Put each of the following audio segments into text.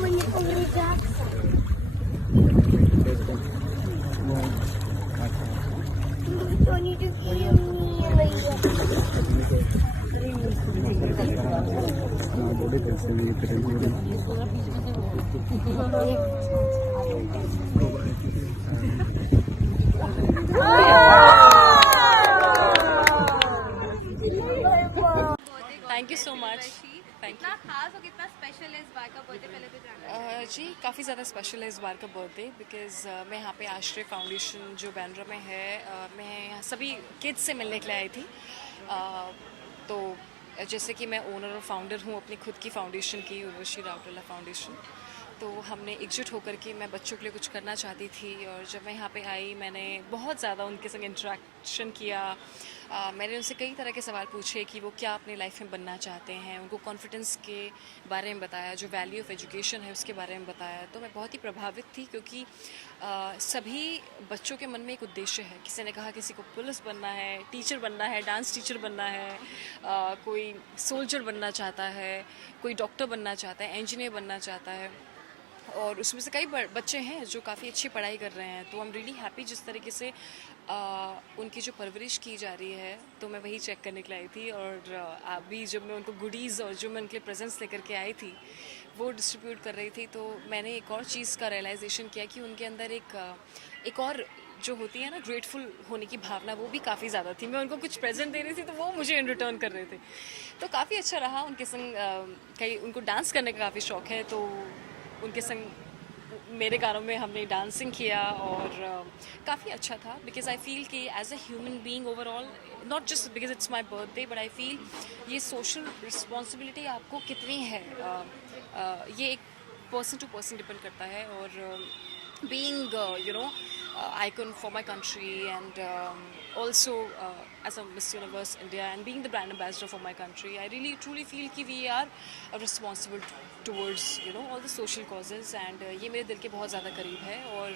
Michael Jackson. Don't need to kill me thank you so much. Thank कितना खास और कितना स्पेशल है इस बार का बर्थडे, पहले तो जानना यू जी, काफ़ी ज़्यादा स्पेशल है इस बार का बर्थडे बिकॉज़ मैं यहाँ पे आश्रय फाउंडेशन जो बैंड्रा में है, मैं यहाँ सभी किड्स से मिलने के लिए आई थी। तो जैसे कि मैं ओनर और फाउंडर हूँ अपनी खुद की फाउंडेशन की, उर्वशी राउटेला फाउंडेशन। तो हमने एकजुट होकर के मैं बच्चों के लिए कुछ करना चाहती थी, और जब मैं यहाँ पे आई मैंने बहुत ज़्यादा उनके संग इंटरेक्शन किया। मैंने उनसे कई तरह के सवाल पूछे कि वो क्या अपनी लाइफ में बनना चाहते हैं, उनको कॉन्फिडेंस के बारे में बताया, जो वैल्यू ऑफ एजुकेशन है उसके बारे में बताया। तो मैं बहुत ही प्रभावित थी क्योंकि सभी बच्चों के मन में एक उद्देश्य है। किसी ने कहा किसी को पुलिस बनना है, टीचर बनना है, डांस टीचर बनना है, कोई सोल्जर बनना चाहता है, कोई डॉक्टर बनना चाहता है, इंजीनियर बनना चाहता है, और उसमें से कई बच्चे हैं जो काफ़ी अच्छी पढ़ाई कर रहे हैं। तो आई एम रियली हैप्पी जिस तरीके से उनकी जो परवरिश की जा रही है, तो मैं वही चेक करने के लिए आई थी। और अभी जब मैं उनको गुडीज़ और जो मैं उनके लिए प्रेजेंट्स लेकर के आई थी वो डिस्ट्रीब्यूट कर रही थी, तो मैंने एक और चीज़ का रियलाइजेशन किया कि उनके अंदर एक और जो होती है ना ग्रेटफुल होने की भावना, वो भी काफ़ी ज़्यादा थी। मैं उनको कुछ प्रेजेंट दे रही थी तो वो मुझे इन रिटर्न कर रहे थे। तो काफ़ी अच्छा रहा उनके संग। कई उनको डांस करने का काफ़ी शौक है, तो उनके संग मेरे गानों में हमने डांसिंग किया, और काफ़ी अच्छा था। बिकॉज आई फील कि as a human being overall, not just because it's my birthday, but I feel ये सोशल रिस्पॉन्सिबिलिटी आपको कितनी है, ये एक पर्सन टू पर्सन डिपेंड करता है। और being icon for my country, and also as a Miss Universe India and being the brand ambassador for my country, I really truly feel कि we are responsible towards all the social causes, and ये मेरे दिल के बहुत ज़्यादा करीब है। और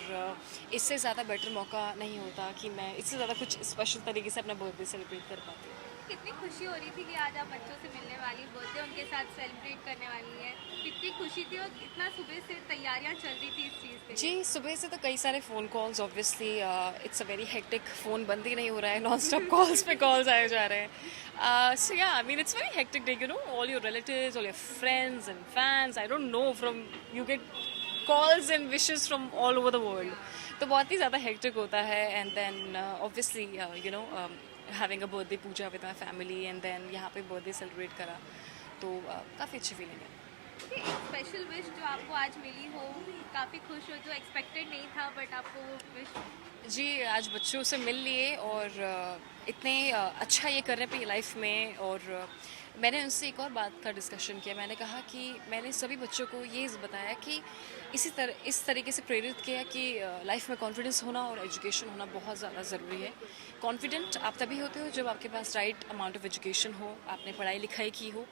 इससे ज़्यादा बेटर मौका नहीं होता कि मैं इससे ज़्यादा कुछ स्पेशल तरीके से अपना बर्थडे सेलिब्रेट कर पाती हूँ। कितनी खुशी हो रही थी कि आज आप बच्चों से मिलने वाली, बर्थडे उनके साथ सेलिब्रेट करने वाली हैं, कितनी खुशी थी और इतना सुबह से तैयारियां चल रही थी इस चीज़ के लिए? जी, सुबह से तो कई सारे phone calls, obviously it's a very hectic, phone बंद ही नहीं हो रहा है, नॉन स्टॉप कॉल्स पे कॉल्स आए जा रहे हैं। So yeah, I mean it's very hectic day, all your relatives, all your friends and fans, I don't know, from you get calls and wishes from all over the world. तो बहुत ही ज़्यादा hectic होता है। And then obviously having a birthday Puja with my family, and then यहाँ पे birthday celebrate करा, तो काफ़ी अच्छी फीलिंग है। एक स्पेशल विश जो आपको आज मिली हो, काफ़ी खुश हो, जो एक्सपेक्टेड नहीं था बट आपको वो विश? जी, आज बच्चों से मिल लिए, और इतने अच्छा ये कर रहे हैं अपनी लाइफ में। और मैंने उनसे एक और बात का डिस्कशन किया। मैंने कहा कि मैंने सभी बच्चों को ये बताया कि इस तरीके से प्रेरित किया कि लाइफ में कॉन्फिडेंस होना और एजुकेशन होना बहुत ज़्यादा ज़रूरी है। कॉन्फिडेंट आप तभी होते हो जब आपके पास राइट अमाउंट ऑफ एजुकेशन हो, आपने पढ़ाई लिखाई की हो।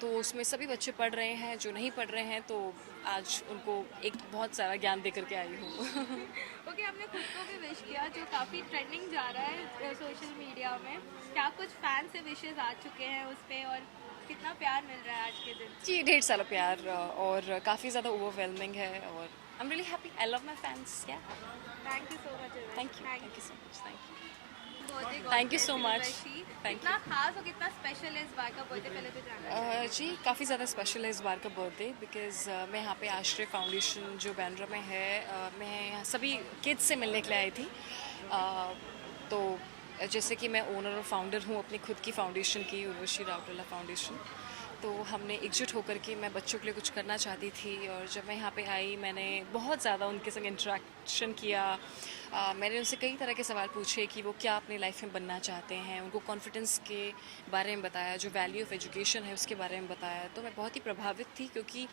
तो उसमें सभी बच्चे पढ़ रहे हैं, जो नहीं पढ़ रहे हैं तो आज उनको एक बहुत सारा ज्ञान दे करके आई हूँ। ओके, आपने खुद को भी विश किया जो काफ़ी ट्रेंडिंग जा रहा है सोशल मीडिया में। क्या कुछ फैन से विशेस आ चुके हैं उस पर, और कितना प्यार मिल रहा है आज के दिन? जी, ढेर सारा प्यार, और काफ़ी ज़्यादा ओवरवेलमिंग है, और I am really happy. I love my fans. Yeah, thank you so much. Thank you so much. Thank you. Birthday Thank you so much. Thank कितना खास और कितना स्पेशल है इस बार का बर्थडे, पहले तो जानना जी, काफ़ी ज़्यादा स्पेशल है इस बार का बर्थडे बिकॉज़ मैं यहाँ पे आश्रय फाउंडेशन जो बैंड्रा में है, मैं यहाँ सभी किड्स से मिलने के लिए आई थी। तो जैसे कि मैं ओनर और फाउंडर हूँ अपनी खुद की फाउंडेशन की, उर्वशी राउटेला फाउंडेशन। तो हमने एकजुट होकर के मैं बच्चों के लिए कुछ करना चाहती थी, और जब मैं यहाँ पे आई मैंने बहुत ज़्यादा उनके संग इंटरेक्शन किया। मैंने उनसे कई तरह के सवाल पूछे कि वो क्या अपनी लाइफ में बनना चाहते हैं, उनको कॉन्फिडेंस के बारे में बताया, जो वैल्यू ऑफ एजुकेशन है उसके बारे में बताया। तो मैं बहुत ही प्रभावित थी क्योंकि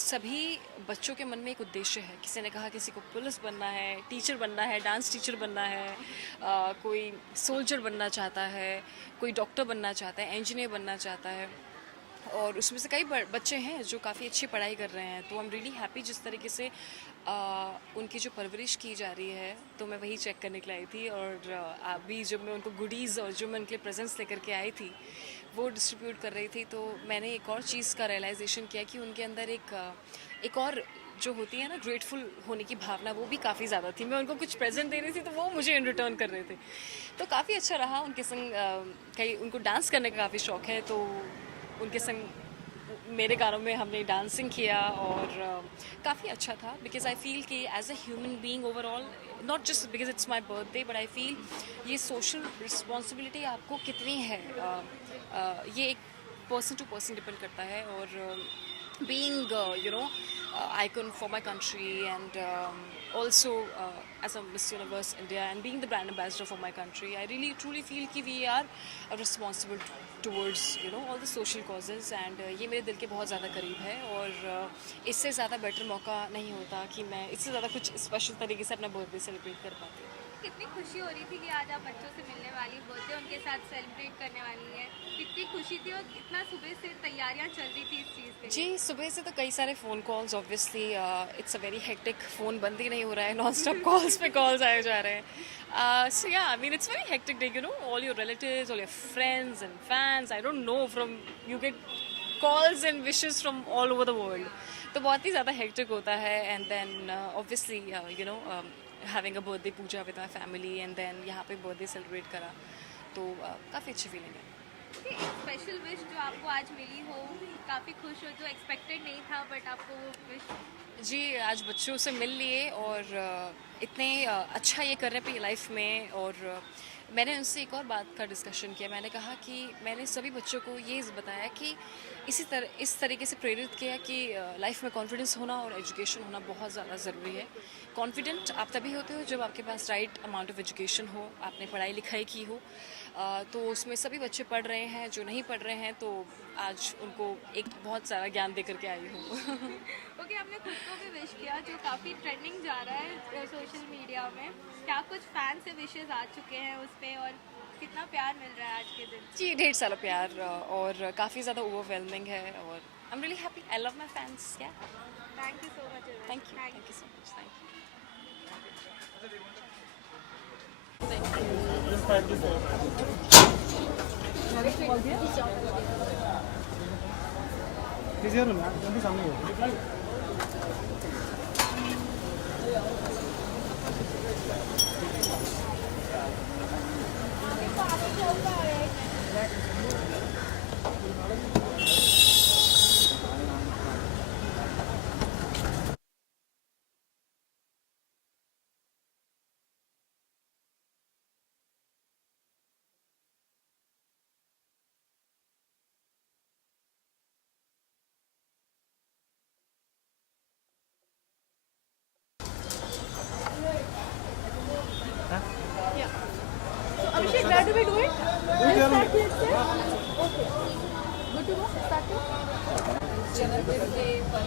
सभी बच्चों के मन में एक उद्देश्य है। किसी ने कहा किसी को पुलिस बनना है, टीचर बनना है, डांस टीचर बनना है, कोई सोल्जर बनना चाहता है, कोई डॉक्टर बनना चाहता है, इंजीनियर बनना चाहता है, और उसमें से कई बच्चे हैं जो काफ़ी अच्छी पढ़ाई कर रहे हैं। तो आई एम रियली हैप्पी जिस तरीके से उनकी जो परवरिश की जा रही है, तो मैं वही चेक करने के लिए आई थी। और अभी जब मैं उनको गुडीज़ और जो मैं उनके लिए प्रेजेंट्स लेकर के आई थी वो डिस्ट्रीब्यूट कर रही थी, तो मैंने एक और चीज़ का रियलाइजेशन किया कि उनके अंदर एक और जो होती है ना ग्रेटफुल होने की भावना, वो भी काफ़ी ज़्यादा थी। मैं उनको कुछ प्रेजेंट दे रही थी तो वो मुझे इन रिटर्न कर रहे थे, तो काफ़ी अच्छा रहा उनके संग। कई उनको डांस करने का काफ़ी शौक है, तो उनके संग मेरे गानों में हमने डांसिंग किया और काफ़ी अच्छा था। बिकॉज आई फील कि as a human being overall, not just because it's my birthday, but I feel ये सोशल रिस्पॉन्सिबिलिटी आपको कितनी है, ये एक पर्सन टू पर्सन डिपेंड करता है। और being icon for my country, and also as a Miss Universe India, and being the brand ambassador for my country, I really truly feel कि we are responsible towards all the social causes, and ये मेरे दिल के बहुत ज़्यादा करीब है। और इससे ज़्यादा बेटर मौका नहीं होता कि मैं इससे ज़्यादा कुछ स्पेशल तरीके से अपना बर्थडे सेलिब्रेट कर पाती। कितनी खुशी हो रही थी कि आज आप बच्चों से मिलने वाली, बर्थडे उनके साथ सेलिब्रेट करने वाली है, कितनी खुशी थी और कितना सुबह से तैयारियां चल रही थी इस चीज़ के लिए? जी, सुबह से तो कई सारे phone calls, obviously it's a very hectic, phone बंद ही नहीं हो रहा है, नॉन स्टॉप कॉल्स पे कॉल्स आए जा रहे हैं। So yeah, I mean it's very hectic day, all your relatives, all your friends and fans, I don't know, from you get calls and wishes from all over the world, तो बहुत ही ज़्यादा hectic होता है। And then obviously having a birthday Puja with my family, and then यहाँ पे birthday celebrate करा, तो काफ़ी अच्छी फीलिंग है। एक स्पेशल विश जो आपको आज मिली हो, काफ़ी खुश हो, जो एक्सपेक्टेड नहीं था बट आपको वो विश? जी, आज बच्चों से मिल लिए और इतने अच्छा ये कर रहे हैं लाइफ में। और मैंने उनसे एक और बात का डिस्कशन किया। मैंने कहा कि मैंने सभी बच्चों को ये बताया कि इस तरीके से प्रेरित किया कि लाइफ में कॉन्फिडेंस होना और एजुकेशन होना बहुत ज़्यादा ज़रूरी है। कॉन्फिडेंट आप तभी होते हो जब आपके पास राइट अमाउंट ऑफ एजुकेशन हो, आपने पढ़ाई लिखाई की हो। तो उसमें सभी बच्चे पढ़ रहे हैं, जो नहीं पढ़ रहे हैं तो आज उनको एक बहुत सारा ज्ञान दे करके आई हूँ। ओके, आपने खुद को भी विश किया जो काफ़ी ट्रेंडिंग जा रहा है सोशल मीडिया में, क्या कुछ फैन से विशेस आ चुके हैं उस पर और कितना प्यार मिल रहा है आज के दिन? जी, ढेर सारा प्यार और काफ़ी ज़्यादा ओवरवेलमिंग है, और I am really happy. I love my fans. क्या, thank you so much. Thank you so much, thank you. किसी और ना सामने हो। Abhishek, where do we do it? जन्मदिन के पर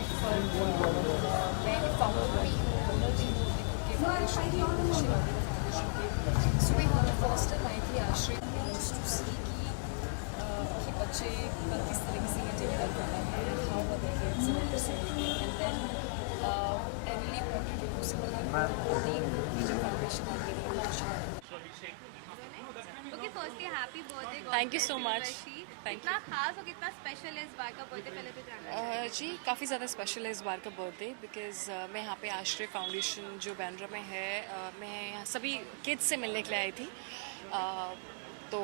मैं फाउंडर भी हूँ, ओनर भी हूँ अपने खुद के फाउंडेशन की, सुबह यहाँ पर फर्स्ट टाइम आई थी आश्रय टू सी कि बच्चे का किस तरीके से ये टेकअप करना है, how other kids are perceiving, and then I really wanted to do something ये जो फाउंडेशन है मेरी foundation. Okay, firstly happy birthday. Thank you so much. Thank कितना खास और कितना स्पेशल है इस बार का बर्थडे, पहले तो जानना जी, काफ़ी ज़्यादा स्पेशल है इस बार का बर्थडे, बिकॉज़ मैं यहाँ पे आश्रय फाउंडेशन जो बैंड्रा में है, मैं यहाँ सभी किड्स से मिलने के लिए आई थी। तो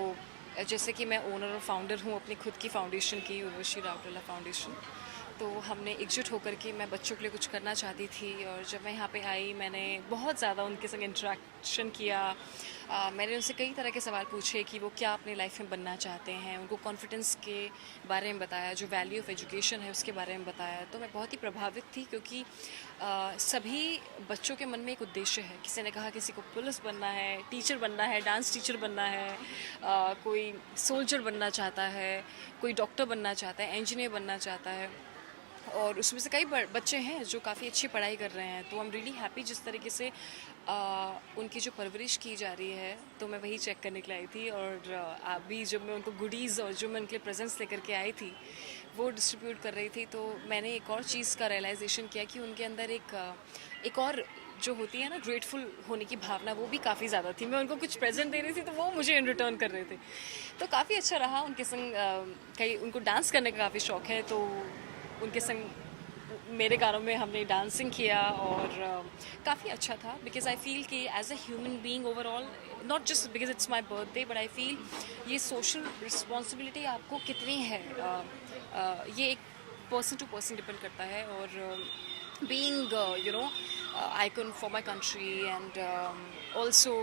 जैसे कि मैं ओनर और फाउंडर हूँ अपनी खुद की फाउंडेशन की, उर्वशी राउटेला फाउंडेशन, तो हमने एकजुट होकर के मैं बच्चों के लिए कुछ करना चाहती थी। और जब मैं यहाँ पे आई, मैंने बहुत ज़्यादा उनके संग इंटरेक्शन किया। मैंने उनसे कई तरह के सवाल पूछे कि वो क्या अपनी लाइफ में बनना चाहते हैं, उनको कॉन्फिडेंस के बारे में बताया, जो वैल्यू ऑफ एजुकेशन है उसके बारे में बताया। तो मैं बहुत ही प्रभावित थी, क्योंकि सभी बच्चों के मन में एक उद्देश्य है। किसी ने कहा किसी को पुलिस बनना है, टीचर बनना है, डांस टीचर बनना है, कोई सोल्जर बनना चाहता है, कोई डॉक्टर बनना चाहता है, इंजीनियर बनना चाहता है। और उसमें से कई बच्चे हैं जो काफ़ी अच्छी पढ़ाई कर रहे हैं। तो आई एम रियली हैप्पी जिस तरीके से उनकी जो परवरिश की जा रही है, तो मैं वही चेक करने के लिए आई थी। और अभी जब मैं उनको गुडीज़ और जो मैं उनके लिए प्रेजेंट्स लेकर के आई थी, वो डिस्ट्रीब्यूट कर रही थी, तो मैंने एक और चीज़ का रियलाइजेशन किया कि उनके अंदर एक और जो होती है ना ग्रेटफुल होने की भावना, वो भी काफ़ी ज़्यादा थी। मैं उनको कुछ प्रेजेंट दे रही थी तो वो मुझे इन रिटर्न कर रहे थे, तो काफ़ी अच्छा रहा उनके संग। कई उनको डांस करने का काफ़ी शौक है, तो उनके संग मेरे गानों में हमने डांसिंग किया और काफ़ी अच्छा था। बिकॉज आई फील कि as a human being overall, not just because it's my birthday, but I feel ये सोशल रिस्पॉन्सिबिलिटी आपको कितनी है, ये एक पर्सन टू पर्सन डिपेंड करता है। और being icon for my country, and also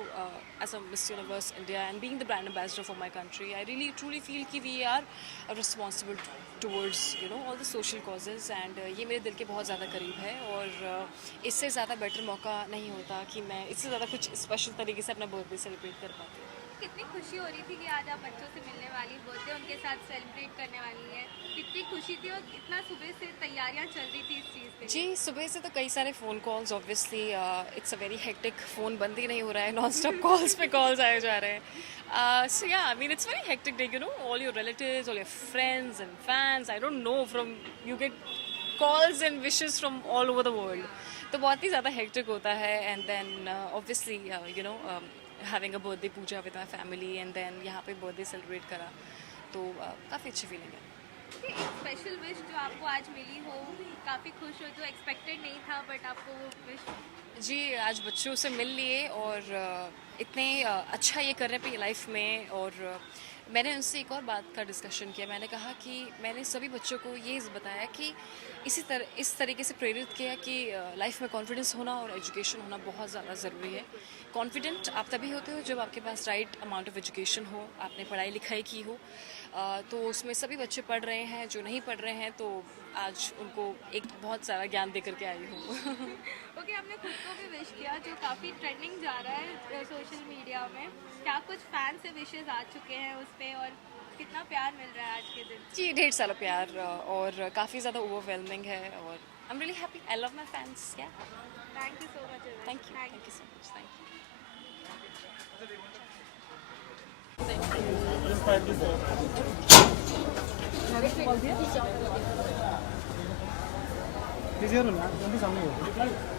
as a Miss Universe India and being the brand ambassador for my country, I really truly feel कि we are responsible towards all the social causes, and ये मेरे दिल के बहुत ज़्यादा करीब है। और इससे ज़्यादा बेटर मौका नहीं होता कि मैं इससे ज़्यादा कुछ स्पेशल तरीके से अपना बर्थडे सेलिब्रेट कर पाती हूँ। कितनी खुशी हो रही थी कि आज आप बच्चों से मिलने वाली, बर्थडे उनके साथ सेलिब्रेट करने वाली हैं, कितनी खुशी थी और कितना सुबह से तैयारियां चल रही थी इस चीज़ के लिए? जी, सुबह से तो कई सारे phone calls, obviously it's a very hectic, phone बंद ही नहीं हो रहा है, नॉन स्टॉप कॉल्स पे कॉल्स आए जा रहे हैं। So yeah, I mean it's very hectic day, all your relatives, all your friends and fans, I don't know, from you get calls and wishes from all over the world, तो बहुत ही ज़्यादा hectic होता है। And then obviously having a birthday Puja with my family, and then यहाँ पे birthday celebrate करा, तो काफ़ी अच्छी फीलिंग है। ओके, एक स्पेशल विश जो आपको आज मिली हो, काफ़ी खुश हो, जो एक्सपेक्टेड नहीं था बट आपको वो विश? जी, आज बच्चों से मिल लिए और इतने अच्छा ये कर रहे हैं लाइफ में। और मैंने उनसे एक और बात का डिस्कशन किया। मैंने कहा कि मैंने सभी बच्चों को ये बताया कि इस तरीके से प्रेरित किया कि लाइफ में कॉन्फिडेंस होना और एजुकेशन होना बहुत ज़्यादा ज़रूरी है। कॉन्फिडेंट आप तभी होते हो जब आपके पास राइट अमाउंट ऑफ एजुकेशन हो, आपने पढ़ाई लिखाई की हो। तो उसमें सभी बच्चे पढ़ रहे हैं, जो नहीं पढ़ रहे हैं तो आज उनको एक बहुत सारा ज्ञान दे करके आई हूँ। ओके, आपने खुद को भी विश किया जो काफ़ी ट्रेंडिंग जा रहा है सोशल मीडिया में, क्या कुछ फैन से विशेस आ चुके हैं उस पर और कितना प्यार मिल रहा है आज के दिन? जी, ढेर सारा प्यार और काफ़ी ज़्यादा ओवरवेलमिंग है, और I am really happy. I love my fans. Yeah, thank you so much. Thank you so much, thank you. Please यार, सामने